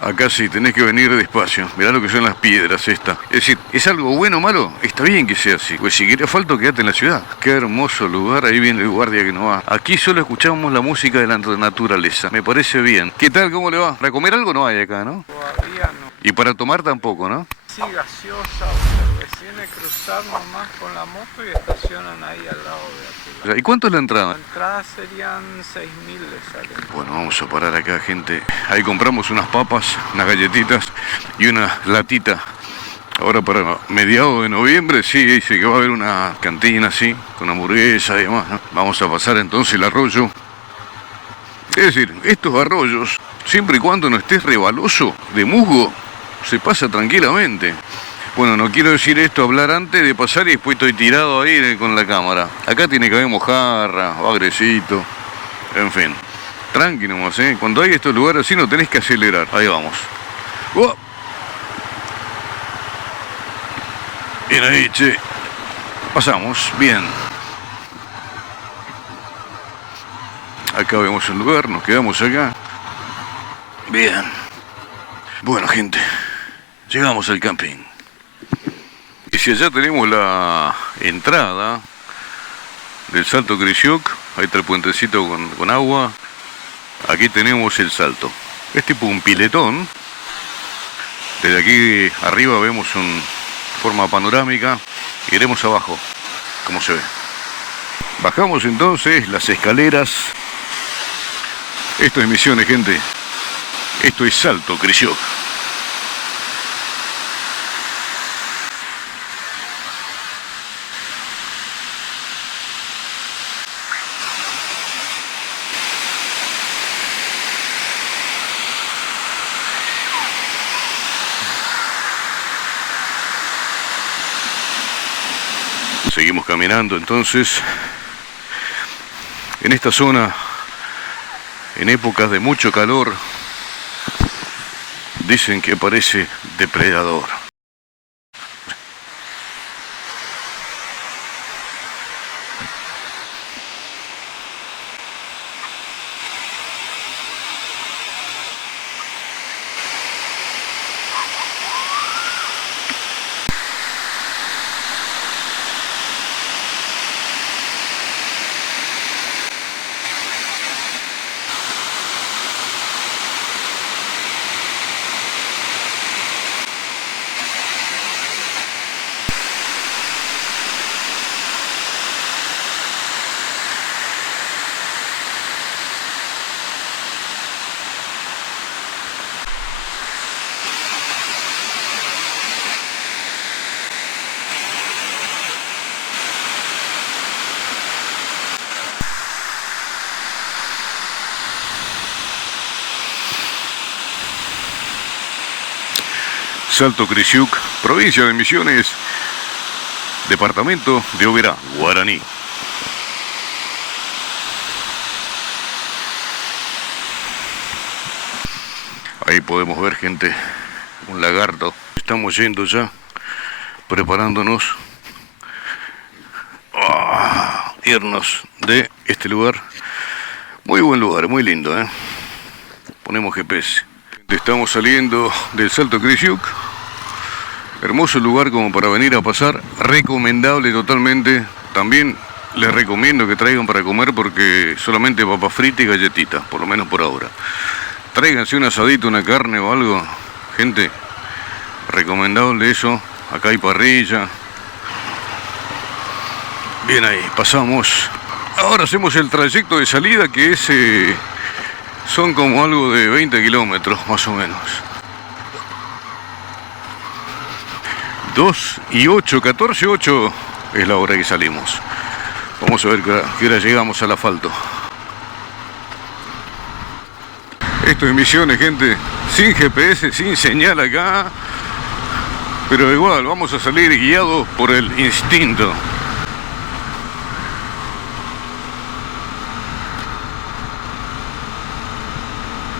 Acá sí, tenés que venir despacio. Mirá lo que son las piedras esta. Es decir, ¿es algo bueno o malo? Está bien que sea así. Pues si querés asfalto, quédate en la ciudad. Qué hermoso lugar. Ahí viene el guardia que nos va. Aquí solo escuchamos la música de la naturaleza. Me parece bien. ¿Qué tal? ¿Cómo le va? Para comer algo no hay acá, ¿no? Todavía no. Y para tomar tampoco, ¿no? Sí, gaseosa o cerveza. Tiene que cruzar nomás con la moto y estacionan ahí al lado de aquel. ¿Y cuánto es la La entrada? entrada serían 6.000 le salen. Bueno, vamos a parar acá, gente. Ahí compramos unas papas, unas galletitas y una latita. Ahora para mediados de noviembre, sí, dice que va a haber una cantina así, con hamburguesa y demás, ¿no? Vamos a pasar entonces el arroyo. Es decir, estos arroyos, siempre y cuando no estés rebaloso de musgo, se pasa tranquilamente. Bueno, no quiero decir esto, hablar antes de pasar y después estoy tirado ahí con la cámara. Acá tiene que haber mojarra, bagrecito, en fin. Tranqui nomás, ¿eh? Cuando hay estos lugares así no tenés que acelerar. Ahí vamos. ¡Oh! Bien ahí, che. Pasamos, bien. Acá vemos el lugar, nos quedamos acá. Bien. Bueno, gente, llegamos al camping. Y si allá tenemos la entrada del Salto Krisiuk, ahí está el puentecito con agua. Aquí tenemos el salto. Es tipo un piletón. Desde aquí arriba vemos una forma panorámica. Iremos abajo, como se ve. Bajamos entonces las escaleras. Esto es Misiones, gente. Esto es Salto Krisiuk. Seguimos caminando entonces. En esta zona, en épocas de mucho calor, dicen que aparece depredador. Salto Krisiuk, provincia de Misiones, departamento de Oberá, Guaraní. Ahí podemos ver, gente, un lagarto. Estamos yendo ya, preparándonos a irnos de este lugar. Muy buen lugar, muy lindo, ¿eh? Ponemos GPS. Estamos saliendo del Salto Krisiuk. Hermoso lugar como para venir a pasar, recomendable totalmente. También les recomiendo que traigan para comer porque solamente papas fritas y galletitas, por lo menos por ahora. Tráiganse un asadito, una carne o algo, gente, recomendable eso. Acá hay parrilla. Bien ahí, pasamos. Ahora hacemos el trayecto de salida que es, son como algo de 20 kilómetros más o menos. 2 y 8, 14, 8 es la hora que salimos. Vamos a ver qué hora llegamos al asfalto. Esto es Misiones, gente. Sin GPS, sin señal acá. Pero igual, vamos a salir guiados por el instinto.